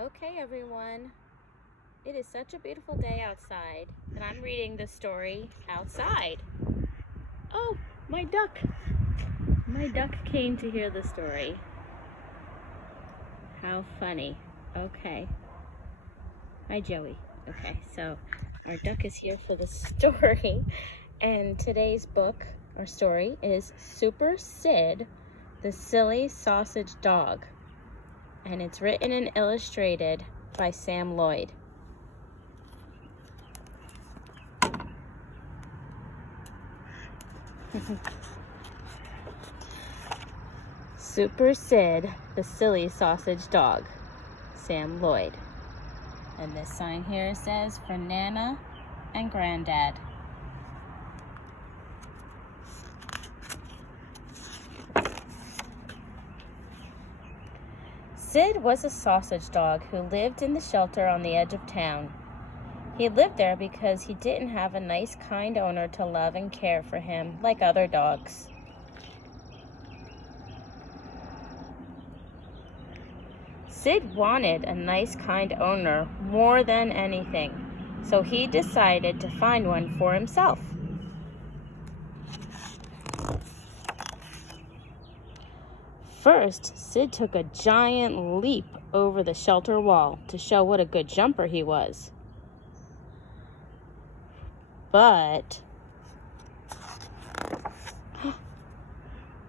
Okay, everyone. It is such a beautiful day outside, and I'm reading the story outside. Oh, my duck. My duck came to hear the story. How funny. Okay. Hi, Joey. Okay, so our duck is here for the story, and today's book or story is Super Sid, the Silly Sausage Dog. And it's written and illustrated by Sam Lloyd. Super Sid, the Silly Sausage Dog, Sam Lloyd. And this sign here says for Nana and Granddad. Sid was a sausage dog who lived in the shelter on the edge of town. He lived there because he didn't have a nice, kind owner to love and care for him like other dogs. Sid wanted a nice, kind owner more than anything, so he decided to find one for himself. First, Sid took a giant leap over the shelter wall to show what a good jumper he was. But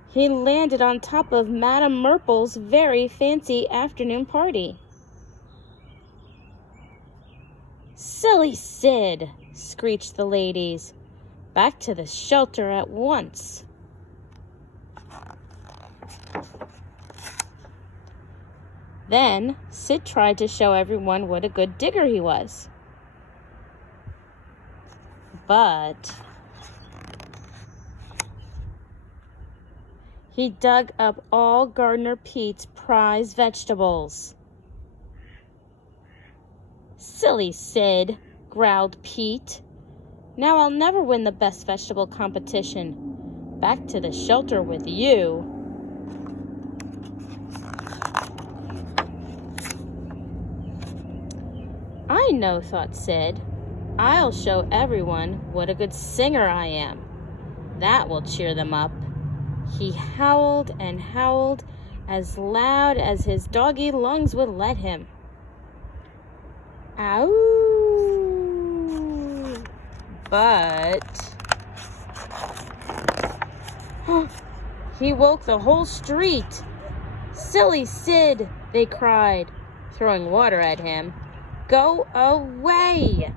he landed on top of Madame Murple's very fancy afternoon party. "Silly Sid!" screeched the ladies. "Back to the shelter at once." Then Sid tried to show everyone what a good digger he was. But he dug up all Gardener Pete's prize vegetables. "Silly Sid," growled Pete. "Now I'll never win the best vegetable competition. Back to the shelter with you." "I know," thought Sid. "I'll show everyone what a good singer I am. That will cheer them up." He howled and howled as loud as his doggy lungs would let him. Ow! But he woke the whole street. "Silly Sid," they cried, throwing water at him. "Go away!"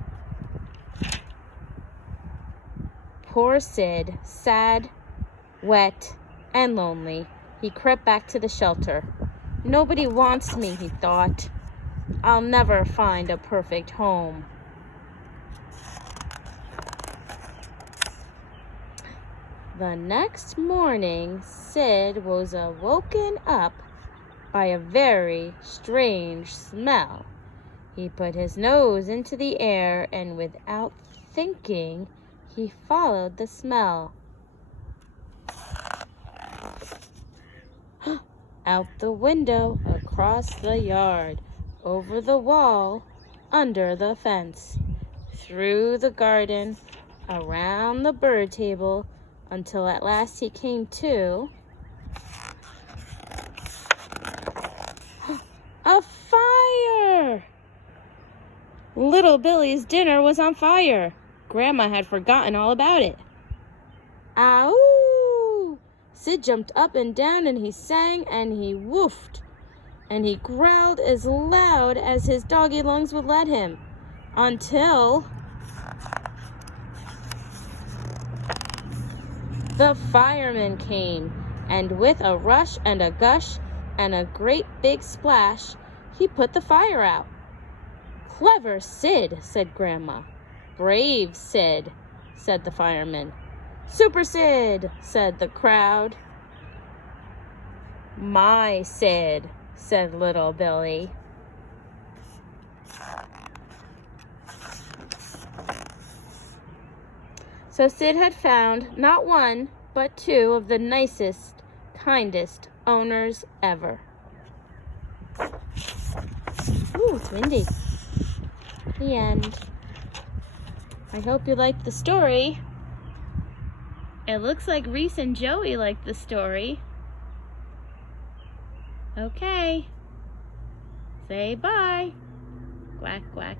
Poor Sid, sad, wet, and lonely, he crept back to the shelter. "Nobody wants me," he thought. "I'll never find a perfect home." The next morning, Sid was woken up by a very strange smell. He put his nose into the air, and without thinking, he followed the smell. Out the window, across the yard, over the wall, under the fence, through the garden, around the bird table, until at last he came to a fire! Little Billy's dinner was on fire. Grandma had forgotten all about it. Ow! Sid jumped up and down, and he sang, and he woofed, and he growled as loud as his doggy lungs would let him, until the fireman came, and with a rush and a gush and a great big splash, he put the fire out. "Clever Sid," said Grandma. "Brave Sid," said the fireman. "Super Sid," said the crowd. "My Sid," said little Billy. So Sid had found not one, but two of the nicest, kindest owners ever. Woo! Ooh, it's windy. The end. I hope you liked the story. It looks like Reese and Joey liked the story. Okay. Say bye. Quack, quack.